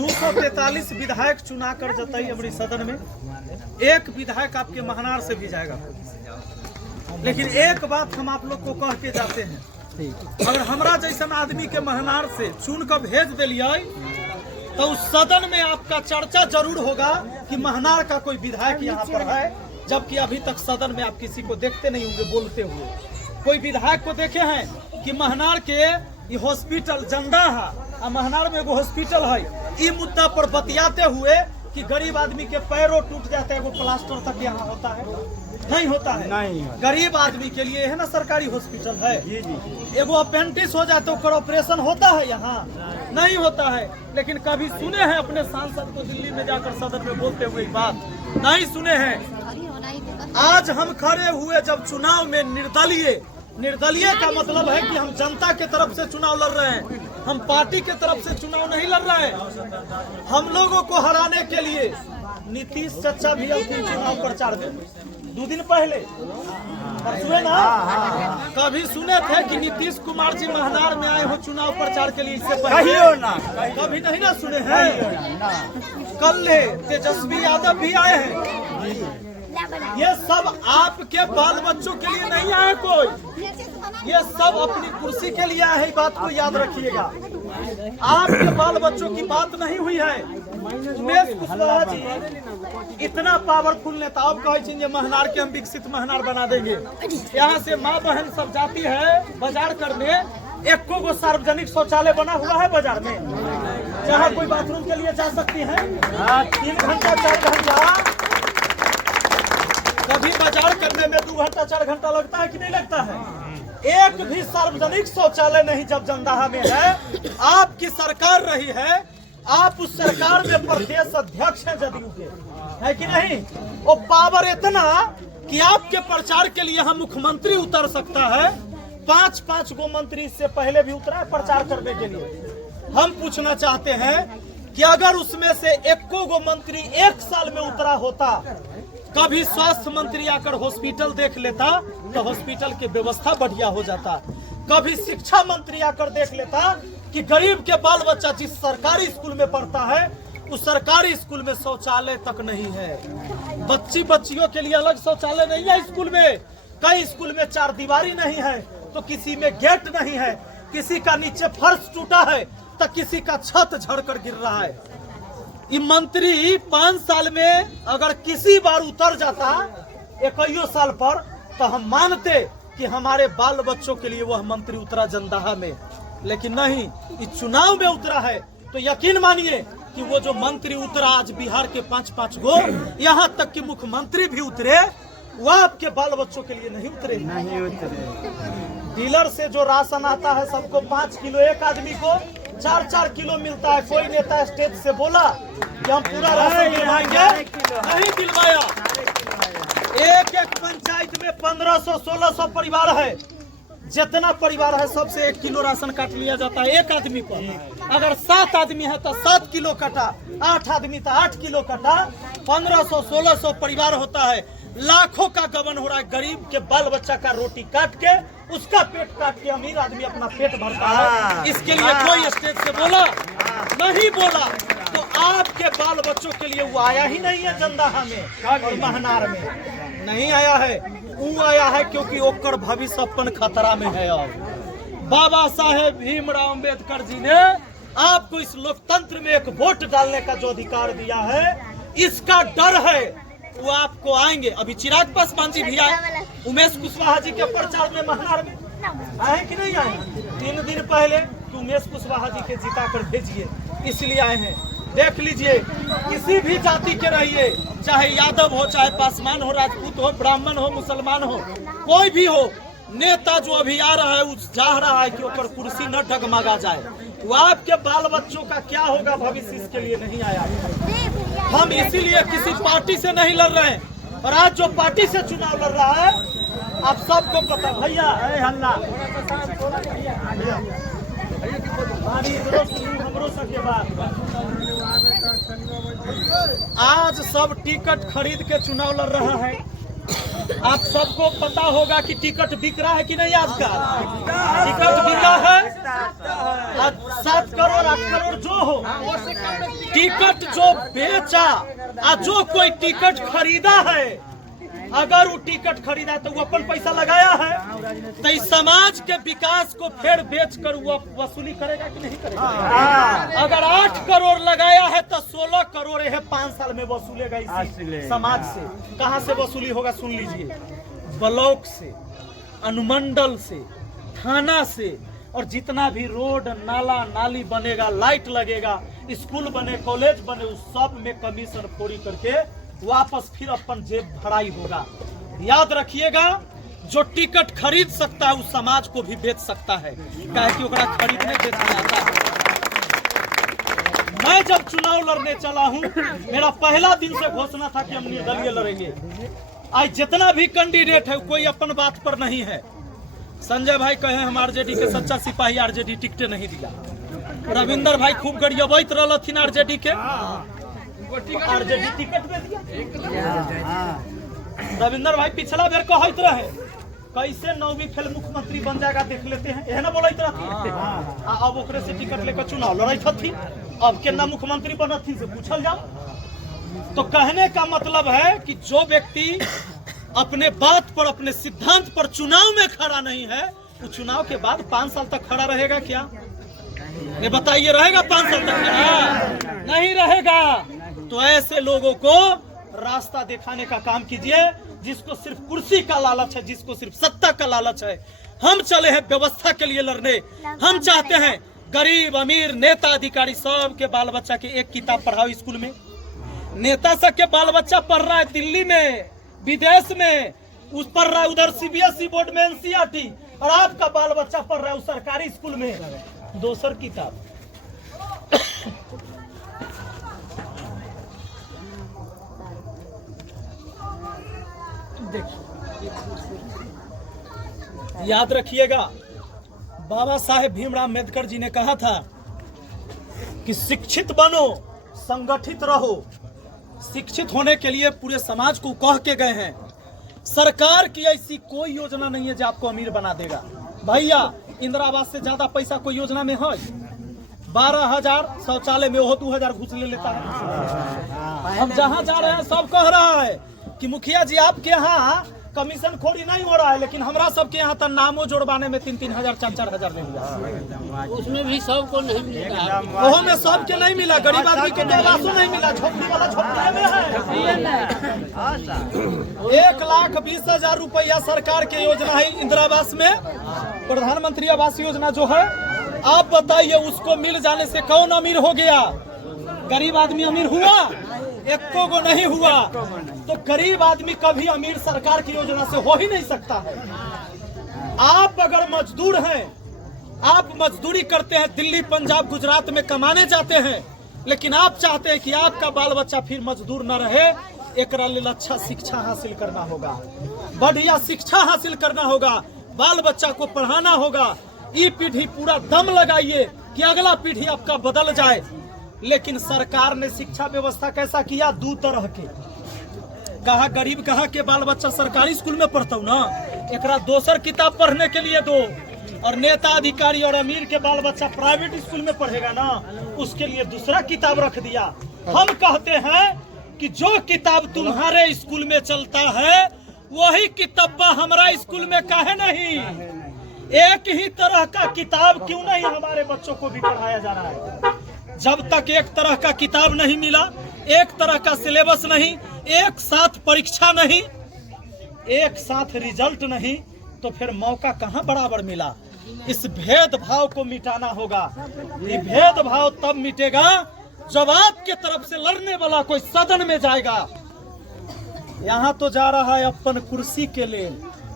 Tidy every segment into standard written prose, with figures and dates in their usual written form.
243 विधायक चुना कर जताई अमरी सदन में, एक विधायक आपके महनार से भी जाएगा। लेकिन एक बात हम आप लोग को कह के जाते हैं, अगर हमरा जैसा आदमी के महनार से चुन कर भेज दिलिए तो उस सदन में आपका चर्चा जरूर होगा कि महनार का कोई विधायक यहाँ पर है, जबकि अभी तक सदन में आप किसी को देखते नहीं होंगे बोलते हुए। कोई विधायक को देखे हैं कि महनार के ये हॉस्पिटल जंदा है, महनार में एगो हॉस्पिटल है, ये मुद्दा पर बतियाते हुए कि गरीब आदमी के पैरों टूट जाते हैं वो प्लास्टर तक यहाँ होता है? नहीं होता है। नहीं। गरीब आदमी के लिए है ना सरकारी हॉस्पिटल है। एगो अपेंडिक्स हो जाए तो ऑपरेशन होता है यहाँ? नहीं होता है। लेकिन कभी सुने हैं अपने सांसद को दिल्ली में जाकर सदन में बोलते हुए बात? नहीं सुने हैं। आज हम खड़े हुए जब चुनाव में निर्दलीय का मतलब है कि हम जनता के तरफ से चुनाव लड़ रहे हैं, हम पार्टी के तरफ से चुनाव नहीं लड़ रहे हैं। हम लोगों को हराने के लिए नीतीश चाचा भी अपनी चुनाव प्रचार में 2 दिन पहले सुने ना, कभी सुने थे कि नीतीश कुमार जी महनार में आए हो चुनाव प्रचार के लिए? इससे पहले कभी नहीं ना सुने हैं। कल तेजस्वी यादव भी आए हैं। ये सब आपके बाल बच्चों के लिए नहीं आए कोई, ये सब अपनी कुर्सी के लिए आए। बात को याद रखिएगा, आपके बाल बच्चों की बात नहीं हुई है। उमेश कुशवाहा जी इतना पावरफुल नेता, अब कहे महनार के हम विकसित महनार बना देंगे। यहाँ से माँ बहन सब जाती है बाजार करने, एको गो सार्वजनिक शौचालय बना हुआ है बाजार में जहाँ कोई बाथरूम के लिए जा सकती है? 3 घंटा 4 घंटा कभी बाजार करने में 2 घंटा 4 घंटा लगता है कि नहीं लगता है? एक भी सार्वजनिक शौचालय नहीं जब जंदाहा में है। आपकी सरकार रही है, आप उस सरकार में प्रदेश अध्यक्ष हैं जदयू के, है कि नहीं? वो पावर इतना कि आपके प्रचार के लिए हम मुख्यमंत्री उतर सकता है। 5 गो मंत्री इससे पहले भी उतरा है प्रचार करने के लिए। हम पूछना चाहते हैं कि अगर उसमें से एको गो मंत्री 1 साल में उतरा होता, कभी स्वास्थ्य मंत्री आकर हॉस्पिटल देख लेता तो हॉस्पिटल की व्यवस्था बढ़िया हो जाता। कभी शिक्षा मंत्री आकर देख लेता कि गरीब के बाल बच्चा जिस सरकारी स्कूल में पढ़ता है उस सरकारी स्कूल में शौचालय तक नहीं है। बच्चियों के लिए अलग शौचालय नहीं है स्कूल में। कई स्कूल में 4 दीवारी नहीं है तो किसी में गेट नहीं है, किसी का नीचे फर्श टूटा है तो किसी का छत झड़कर गिर रहा है। ये मंत्री 5 साल में अगर किसी बार उतर जाता 21 साल पर तो हम मानते कि हमारे बाल बच्चों के लिए वह मंत्री उतरा जंदाहा में। लेकिन नहीं, इस चुनाव में उतरा है तो यकीन मानिए कि वो जो मंत्री उतरा आज बिहार के 5 गो, यहाँ तक कि मुख्यमंत्री भी उतरे, वह आपके बाल बच्चों के लिए नहीं उतरे। डीलर से जो राशन आता है सबको 5 किलो, एक आदमी को 4 किलो मिलता है। कोई नेता स्टेज से बोला कि हम पूरा राशन दिलवाएंगे, नहीं दिलवाया। एक पंचायत में 1500-1600 परिवार है, जितना परिवार है सबसे 1 किलो राशन काट लिया जाता है एक आदमी पर। अगर 7 आदमी है तो 7 किलो कटा, 8 आदमी तो 8 किलो कटा। 1500-1600 परिवार होता है, लाखों का गबन हो रहा है। गरीब के बाल बच्चा का रोटी काट के उसका पेट काट के अमीर आदमी अपना पेट भरता है। इसके लिए कोई स्टेज से बोला नहीं बोला तो आपके बाल बच्चों के लिए वो आया ही नहीं है जंदाहा में और महनार में नहीं आया है। वो आया है क्योंकि ओकर भविष्य अपन खतरा में है। और बाबा साहेब भीमराव अम्बेडकर जी ने आपको इस लोकतंत्र में एक वोट डालने का जो अधिकार दिया है, इसका डर है वो आपको आएंगे। अभी चिराग पासवान जी भी आए, उमेश कुशवाहा जी के प्रचार में महनार में आए कि नहीं आए? 3 दिन पहले कि उमेश कुशवाहा जी के जिता कर भेजिए, इसलिए आए हैं। देख लीजिए, किसी भी जाति के रहिए, चाहे यादव हो, चाहे पासवान हो, राजपूत हो, ब्राह्मण हो, मुसलमान हो, कोई भी हो, नेता जो अभी आ रहा है उस चाह रहा है कि ऊपर कुर्सी न डगमगा जाए। वो आपके बाल बच्चों का क्या होगा भविष्य, इसके लिए नहीं आया। हम इसीलिए किसी पार्टी से नहीं लड़ रहे हैं। और आज जो पार्टी से चुनाव लड़ रहा है आप सबको पता। भैया हल्ला आज सब टिकट खरीद के चुनाव लड़ रहा है। आप सबको पता होगा कि टिकट बिक रहा है कि नहीं। आज का टिकट बिका है। 7 करोड़ 8 करोड़ जो हो, टिकट जो बेचा और जो कोई टिकट खरीदा है, अगर वो टिकट खरीदा तो वो अपन पैसा लगाया है, तो इस समाज के विकास को फिर बेचकर वो वसूली करेगा कि नहीं करेगा? अगर 8 करोड़ लगाया है तो 16 करोड़ है 5 साल में वसूलेगा इसी समाज से। कहां से वसूली होगा सुन लीजिए, ब्लॉक से, अनुमंडल से, थाना से, और जितना भी रोड नाला नाली बनेगा, लाइट लगेगा, स्कूल बने, कॉलेज बने, उस सब में कमीशन फोड़ी करके वापस फिर अपन जेब भराई होगा। याद रखिएगा, जो टिकट खरीद सकता है उस समाज को भी बेच सकता है, काहे कि ओकरा खरीदने बेचने आता है। मैं जब चुनाव लड़ने चला हूं, मेरा पहला दिन से घोषणा था कि हम निर्दलीय लड़ेंगे। आज जितना भी कैंडिडेट है कोई अपन बात पर नहीं है। संजय भाई कहे हम आरजेडी के सच्चा सिपाही, आरजेडी टिकट नहीं दिया। रविंदर भाई खूब गड़ियबैत रहलथिन आरजेडी के, आरजेडी टिकट दे दिया। रविंदर भाई पिछला बेर कहत रहे कैसे 9वीं फेल मुख्यमंत्री बन जाएगा देख लेते हैं, यह ना बोलत रहती। अब ओकरे से टिकट लेकर चुनाव लड़त थी, अब केना मुख्यमंत्री बनत थी से पूछल जाओ। तो कहने का मतलब है कि जो व्यक्ति अपने बात पर, अपने सिद्धांत पर चुनाव में खड़ा नहीं है, वो चुनाव के बाद 5 साल तक खड़ा रहेगा क्या? ये बताइए, रहेगा 5 साल तक खड़ा? नहीं रहेगा। तो ऐसे लोगों को रास्ता दिखाने का काम कीजिए, जिसको सिर्फ कुर्सी का लालच है, जिसको सिर्फ सत्ता का लालच है। हम चले हैं व्यवस्था के लिए लड़ने। हम चाहते हैं गरीब अमीर नेता अधिकारी सब के बाल बच्चा के एक किताब पढ़ाओ स्कूल में। नेता सब के बाल बच्चा पढ़ रहा है दिल्ली में, विदेश में, उस पढ़ रहा है उधर सीबीएसई बोर्ड में, एनसीईआरटी, और आपका बाल बच्चा पढ़ रहा है उस सरकारी स्कूल में दोसर किताब। याद रखिएगा, बाबा साहेब भीमराव अम्बेडकर जी ने कहा था कि शिक्षित बनो, संगठित रहो। शिक्षित होने के लिए पूरे समाज को कह के गए हैं। सरकार की ऐसी कोई योजना नहीं है जो आपको अमीर बना देगा। भैया इंदिरा आवास से ज्यादा पैसा कोई योजना में है? 12,000 शौचालय में, वो 2,000 घूस ले लेता है। हम जहाँ जा रहे हैं सब कह रहा है कि मुखिया जी आपके यहाँ कमीशन खोरी नहीं हो रहा है, लेकिन हमरा सबके यहाँ तक नामो जोड़वाने में 3-3 हजार 4-4 हजार ले लिया। उसमें भी सबको नहीं मिला, वो में सबके नहीं मिला। गरीब आदमी को तो आवासों नहीं मिला, झोपड़ी वाला झोपड़ी में है। 1,20,000 रुपया सरकार की योजना है इंदिरा आवास में, प्रधानमंत्री आवास योजना जो है। आप बताइए, उसको मिल जाने से कौन अमीर हो गया? गरीब आदमी अमीर हुआ? एको को नहीं हुआ। तो गरीब आदमी कभी अमीर सरकार की योजना से हो ही नहीं सकता है। आप अगर मजदूर हैं, आप मजदूरी करते हैं, दिल्ली पंजाब गुजरात में कमाने जाते हैं, लेकिन आप चाहते हैं कि आपका बाल बच्चा फिर मजदूर न रहे। एक अच्छा शिक्षा हासिल करना होगा, बढ़िया शिक्षा हासिल करना होगा, बाल बच्चा को पढ़ाना होगा। ये पीढ़ी पूरा दम लगाइए कि अगला पीढ़ी आपका बदल जाए। लेकिन सरकार ने शिक्षा व्यवस्था कैसा किया? 2 तरह के। कहा गरीब कहा के बाल बच्चा सरकारी स्कूल में पढ़ता हूँ ना, एकरा दोसर किताब पढ़ने के लिए दो, और नेता अधिकारी और अमीर के बाल बच्चा प्राइवेट स्कूल में पढ़ेगा ना, उसके लिए दूसरा किताब रख दिया। हम कहते हैं कि जो किताब तुम्हारे स्कूल में चलता है वही किताब हमारा स्कूल में काहे नहीं? एक ही तरह का किताब क्यों नहीं हमारे बच्चों को भी पढ़ाया जा रहा है? जब तक एक तरह का किताब नहीं मिला, एक तरह का सिलेबस नहीं, एक साथ परीक्षा नहीं, एक साथ रिजल्ट नहीं, तो फिर मौका कहां बराबर मिला? इस भेदभाव को मिटाना होगा। ये भेदभाव तब मिटेगा जब आपके तरफ से लड़ने वाला कोई सदन में जाएगा। यहाँ तो जा रहा है अपन कुर्सी के लिए,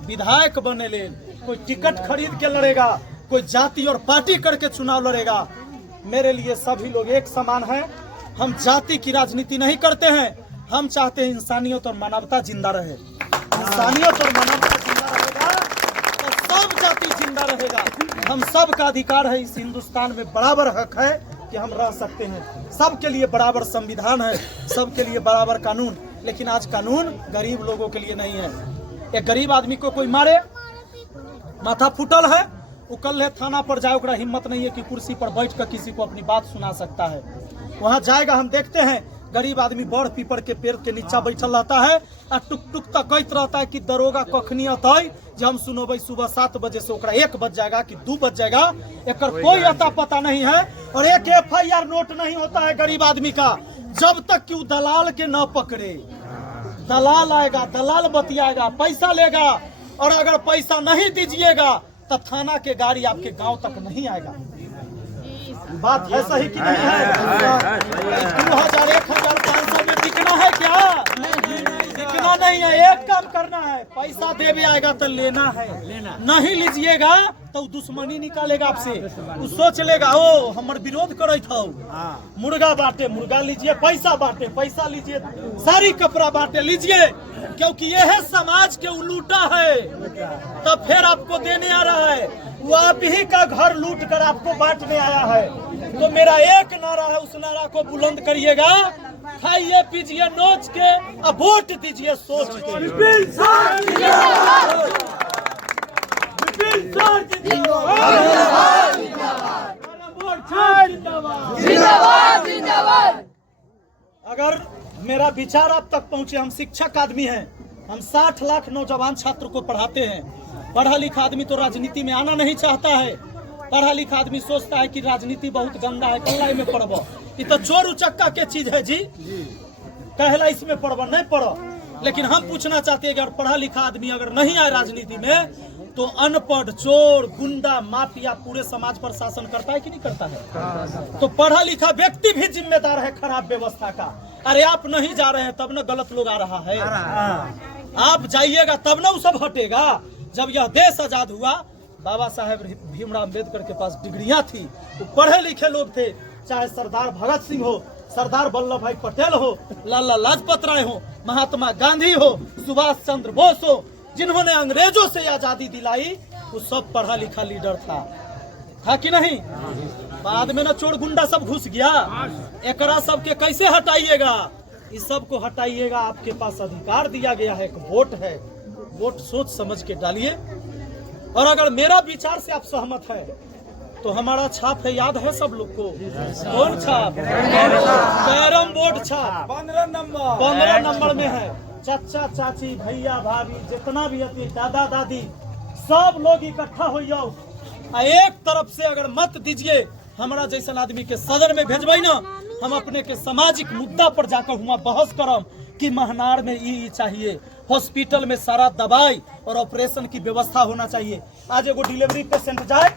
विधायक बनने ले, कोई टिकट खरीद के लड़ेगा, कोई जाति और पार्टी करके चुनाव लड़ेगा। मेरे लिए सभी लोग एक समान हैं। हम जाति की राजनीति नहीं करते हैं। हम चाहते हैं इंसानियत और मानवता जिंदा रहे। इंसानियत और मानवता जिंदा रहेगा तो सब जाति जिंदा रहेगा। हम सब का अधिकार है, इस हिंदुस्तान में बराबर हक है कि हम रह सकते हैं। सबके लिए बराबर संविधान है, सबके लिए बराबर कानून। लेकिन आज कानून गरीब लोगों के लिए नहीं है। एक गरीब आदमी को कोई मारे, माथा फूटल है, वो कल है थाना पर जाए, ओकरा हिम्मत नहीं है कि कुर्सी पर बैठ कर किसी को अपनी बात सुना सकता है। वहाँ जाएगा, हम देखते हैं गरीब आदमी बड़ पीपर के पेड़ के नीचा बैठल रहता है और टुक टुक तक कहते रहता है कि दरोगा कखनी अतई जब हम सुनोबे सुबह 7 बजे से ओकरा 1 बज जाएगा कि 2 बज जाएगा, एक कोई अता पता नहीं है। और एक FIR नोट नहीं होता है गरीब आदमी का जब तक कि वो दलाल के न पकड़े। दलाल आएगा, दलाल बतियाएगा, पैसा लेगा, और अगर पैसा नहीं दीजिएगा तो थाना के गाड़ी आपके गांव तक नहीं आएगा। बात है सही कि नहीं है? 2000 1500 में टिकना है क्या? टिकना नहीं है। एक काम करना है, पैसा देवे आएगा तो लेना है, नहीं लीजिएगा तो दुश्मनी निकालेगा आपसे। वो सोच लेगा ओ हमर विरोध करे था, मुर्गा बांटे मुर्गा लीजिए, पैसा बांटे पैसा लीजिए, सारी कपड़ा बांटे लीजिए, क्योंकि यह है समाज के उलूटा है। तब फिर आपको देने आ रहा है, वो आप ही का घर लूट कर आपको बांटने आया है। तो मेरा एक नारा है, उस नारा को बुलंद करिएगा, खाइए पीजिए नोच के, अब वोट दीजिए सोच के। विपिन सर जिंदाबाद, विपिन सर जिंदाबाद, जिंदाबाद जिंदाबाद। अगर मेरा विचार आप तक पहुंचे, हम शिक्षक आदमी हैं, हम 60 लाख नौजवान छात्र को पढ़ाते हैं। पढ़ा लिखा आदमी तो राजनीति में आना नहीं चाहता है। पढ़ा लिखा आदमी सोचता है कि राजनीति बहुत गंदा है, कल्ला में पढ़बो, ये तो चोर उचक्का के चीज है जी, कहला इसमें पढ़बो नहीं पढ़ो। लेकिन हम पूछना चाहते हैं कि अगर पढ़ा लिखा आदमी अगर नहीं आए राजनीति में तो अनपढ़ चोर गुंडा माफिया पूरे समाज पर शासन करता है कि नहीं करता है? तो पढ़ा लिखा व्यक्ति भी जिम्मेदार है खराब व्यवस्था का। अरे आप नहीं जा रहे हैं तब न गलत लोग आ रहा है, आप जाइएगा तब न वो सब हटेगा। जब यह देश आजाद हुआ, बाबा साहेब भीमराव अम्बेडकर के पास डिग्रियां थी, वो पढ़े लिखे लोग थे, चाहे सरदार भगत सिंह हो, सरदार वल्लभ भाई पटेल हो, लाला लाजपत राय हो, महात्मा गांधी हो, सुभाष चंद्र बोस हो, जिन्होंने अंग्रेजों से आजादी दिलाई, वो सब पढ़ा लिखा लीडर था कि नहीं? बाद में ना चोर गुंडा सब घुस गया। एकरा सब के कैसे हटाइएगा? इस सब को हटाइएगा, आपके पास अधिकार दिया गया है, एक वोट है, वोट सोच समझ के डालिए। और अगर मेरा विचार से आप सहमत है तो हमारा छाप है, याद है सब लोग को? कौन छाप? कैरम बोर्ड छाप 15 नंबर में है। चाचा चाची भैया भाभी जितना भी है, दादा दादी सब लोग इकट्ठा हो जाओ, एक तरफ से अगर मत दीजिए, हमारा जैसा आदमी के सदन में भेजबे ना, हम अपने के सामाजिक मुद्दा पर जाकर हुआ बहस करम कि महनार में ये चाहिए, हॉस्पिटल में सारा दवाई और ऑपरेशन की व्यवस्था होना चाहिए। आज एगो डिलीवरी पेशेंट जाए,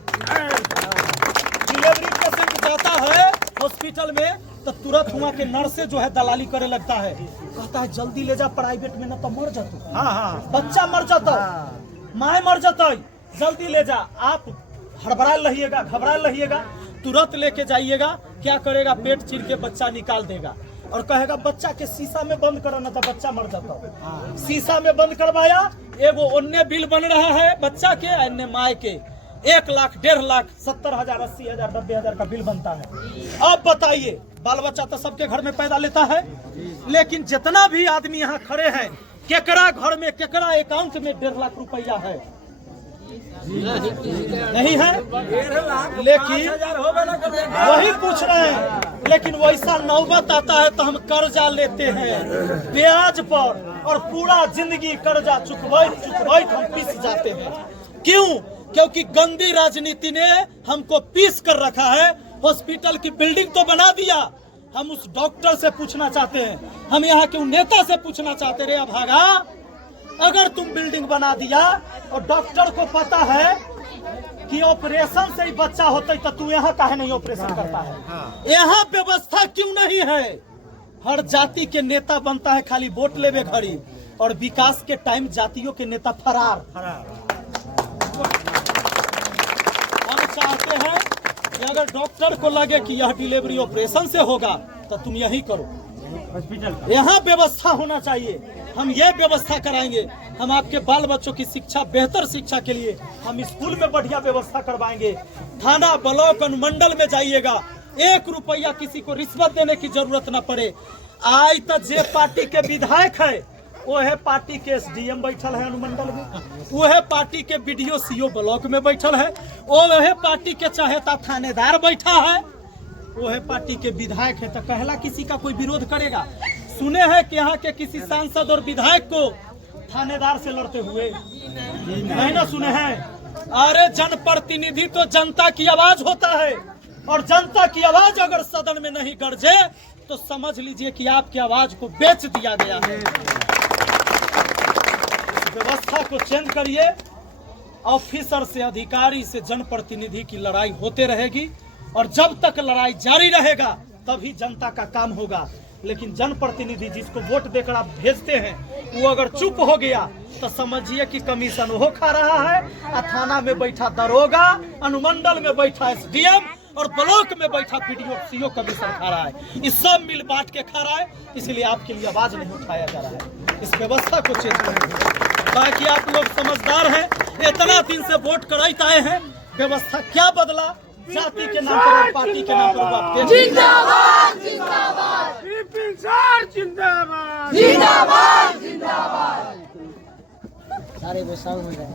डिलीवरी पेशेंट जाता है हॉस्पिटल में तो तुरंत हुआ के नर्से जो है दलाली करे लगता है, कहता है जल्दी ले जा प्राइवेट में, ना तो मर जातो, बच्चा मर जाता, माए मर जाता, जल्दी ले जा। आप हड़बड़ाए रहिएगा, घबराए रहिएगा, तुरंत लेके जाइएगा। क्या करेगा? पेट चीर के बच्चा निकाल देगा और कहेगा बच्चा के शीशा में बंद करो, ना तो बच्चा मर जाता। शीशा में बंद करवाया, एगो ओन्ने बिल बन रहा है बच्चा के, अन्य माए के 1 लाख 1.5 लाख 70,000 80,000 90,000 का बिल बनता है। अब बताइए, बाल बच्चा तो सबके घर में पैदा लेता है, लेकिन जितना भी आदमी यहाँ खड़े हैं, केकरा घर में केकरा अकाउंट में 1.5 लाख रुपया है? नहीं है। लेकिन वही पूछ रहे हैं, लेकिन वैसा नौबत आता है तो हम कर्जा लेते हैं ब्याज पर, और पूरा जिंदगी कर्जा चुकवैत हम पिस जाते हैं। क्यों? क्योंकि गंदी राजनीति ने हमको पीस कर रखा है। हॉस्पिटल की बिल्डिंग तो बना दिया, हम उस डॉक्टर से पूछना चाहते हैं, हम यहाँ के नेता से पूछना चाहते रहे अभागा, अगर तुम बिल्डिंग बना दिया और डॉक्टर को पता है कि ऑपरेशन से ही बच्चा होता है, तो तू यहाँ काहे नहीं ऑपरेशन करता है? यहाँ व्यवस्था क्यों नहीं है? हर जाति के नेता बनता है खाली वोट लेवे घड़ी, और विकास के टाइम जातियों के नेता फरार। हम चाहते हैं कि अगर डॉक्टर को लगे कि यह डिलीवरी ऑपरेशन से होगा तो तुम यही करो, यहाँ व्यवस्था होना चाहिए। हम ये व्यवस्था कराएंगे, हम आपके बाल बच्चों की शिक्षा, बेहतर शिक्षा के लिए हम स्कूल में बढ़िया व्यवस्था करवाएंगे। थाना ब्लॉक अनुमंडल में जाइएगा, 1 रुपया किसी को रिश्वत देने की जरूरत न पड़े। आज तक जे पार्टी के विधायक है वो है पार्टी के एसडीएम बैठल है अनुमंडल में, वो है पार्टी के बीडीओ सीओ ब्लॉक में बैठल है, वो है पार्टी के चहेता थानेदार बैठा है, वो है पार्टी के विधायक है। तो कहला किसी का कोई विरोध करेगा? सुने हैं कि यहाँ के किसी सांसद और विधायक को थानेदार से लड़ते हुए नहीं ना सुने हैं? अरे जनप्रतिनिधि तो जनता की आवाज होता है, और जनता की आवाज अगर सदन में नहीं गरजे तो समझ लीजिए कि आपकी आवाज को बेच दिया गया है। व्यवस्था को चेंज करिए। ऑफिसर से, अधिकारी से जनप्रतिनिधि की लड़ाई होते रहेगी, और जब तक लड़ाई जारी रहेगा तभी जनता का काम होगा। लेकिन जनप्रतिनिधि जिसको वोट देकर आप भेजते हैं, वो अगर चुप हो गया तो समझिए कि कमीशन वो खा रहा है, थाना में बैठा दरोगा, अनुमंडल में बैठा एसडीएम और ब्लॉक में बैठा बीडीओ सीओ कमीशन खा रहा है। इस सब मिल बांट के खा रहा है, इसलिए आपके लिए आवाज नहीं उठाया जा रहा है। इस व्यवस्था को चेंज करें। बाकी आप लोग समझदार हैं, इतना दिन से वोट कराते आए हैं, व्यवस्था क्या बदला? जाति के नाम पर और पार्टी के नाम पर बात जिंदाबाद जिंदाबाद जिंदाबाद जिंदाबाद जिंदाबाद। सारे वो सब हो जाए।